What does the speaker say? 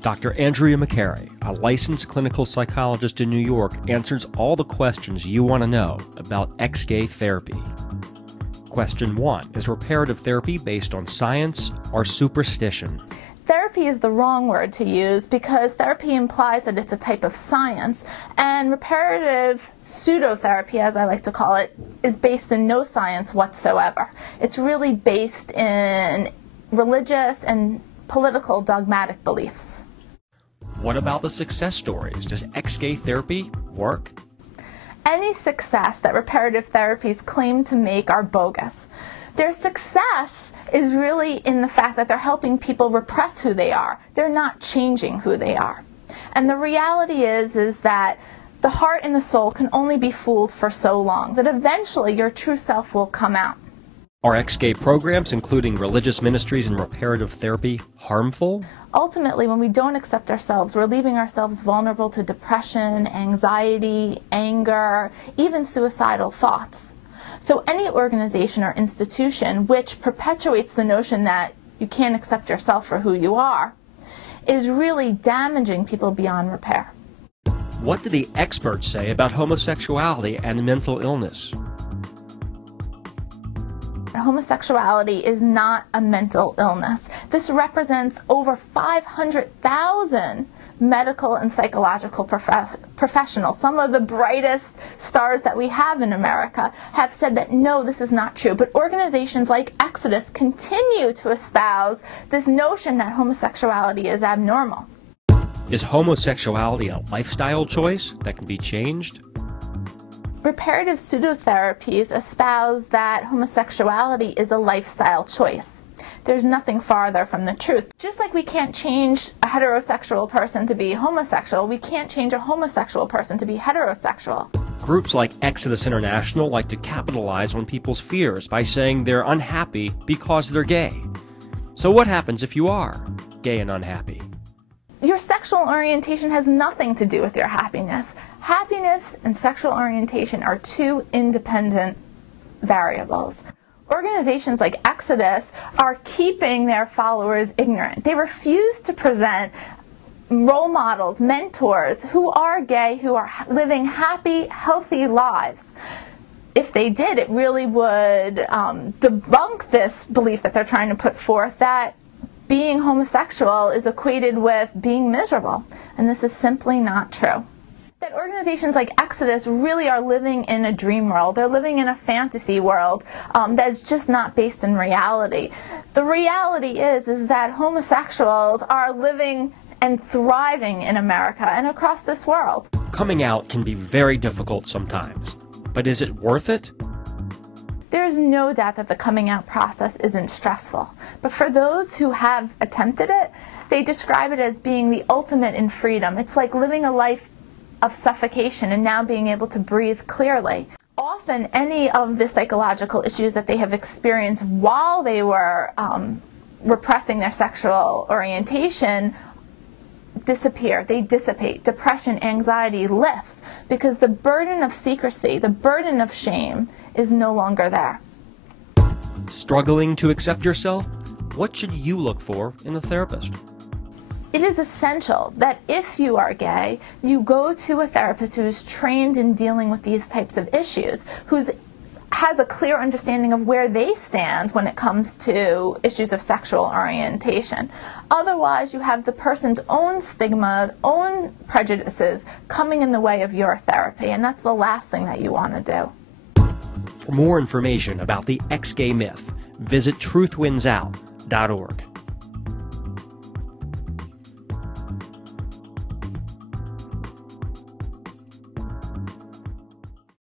Dr. Andrea Macari, a licensed clinical psychologist in New York, answers all the questions you want to know about ex-gay therapy. Question 1. Is reparative therapy based on science or superstition? Therapy is the wrong word to use because therapy implies that it's a type of science, and reparative pseudotherapy, as I like to call it, is based in no science whatsoever. It's really based in religious and political dogmatic beliefs. What about the success stories? Does ex-gay therapy work? Any success that reparative therapies claim to make are bogus. Their success is really in the fact that they're helping people repress who they are. They're not changing who they are. And the reality is that the heart and the soul can only be fooled for so long, that eventually your true self will come out. Are ex-gay programs, including religious ministries and reparative therapy, harmful? Ultimately, when we don't accept ourselves, we're leaving ourselves vulnerable to depression, anxiety, anger, even suicidal thoughts. So any organization or institution which perpetuates the notion that you can't accept yourself for who you are is really damaging people beyond repair. What do the experts say about homosexuality and mental illness? Homosexuality is not a mental illness. This represents over 500,000 medical and psychological professionals. Some of the brightest stars that we have in America have said that no, this is not true. But organizations like Exodus continue to espouse this notion that homosexuality is abnormal. Is homosexuality a lifestyle choice that can be changed? Reparative pseudotherapies espouse that homosexuality is a lifestyle choice. There's nothing farther from the truth. Just like we can't change a heterosexual person to be homosexual, we can't change a homosexual person to be heterosexual. Groups like Exodus International like to capitalize on people's fears by saying they're unhappy because they're gay. So what happens if you are gay and unhappy? Your sexual orientation has nothing to do with your happiness. Happiness and sexual orientation are two independent variables. Organizations like Exodus are keeping their followers ignorant. They refuse to present role models, mentors who are gay, who are living happy, healthy lives. If they did, it really would debunk this belief that they're trying to put forth that being homosexual is equated with being miserable, and this is simply not true. That organizations like Exodus really are living in a dream world. They're living in a fantasy world that's just not based in reality. The reality is that homosexuals are living and thriving in America and across this world. Coming out can be very difficult sometimes, but is it worth it? There is no doubt that the coming out process isn't stressful, but for those who have attempted it, they describe it as being the ultimate in freedom. It's like living a life of suffocation and now being able to breathe clearly. Often any of the psychological issues that they have experienced while they were repressing their sexual orientation disappear, they dissipate. Depression, anxiety lifts because the burden of secrecy, the burden of shame is no longer there. Struggling to accept yourself? What should you look for in a therapist? It is essential that if you are gay, you go to a therapist who is trained in dealing with these types of issues, who has a clear understanding of where they stand when it comes to issues of sexual orientation. Otherwise, you have the person's own stigma, own prejudices coming in the way of your therapy, and that's the last thing that you want to do. For more information about the ex-gay myth, visit truthwinsout.org.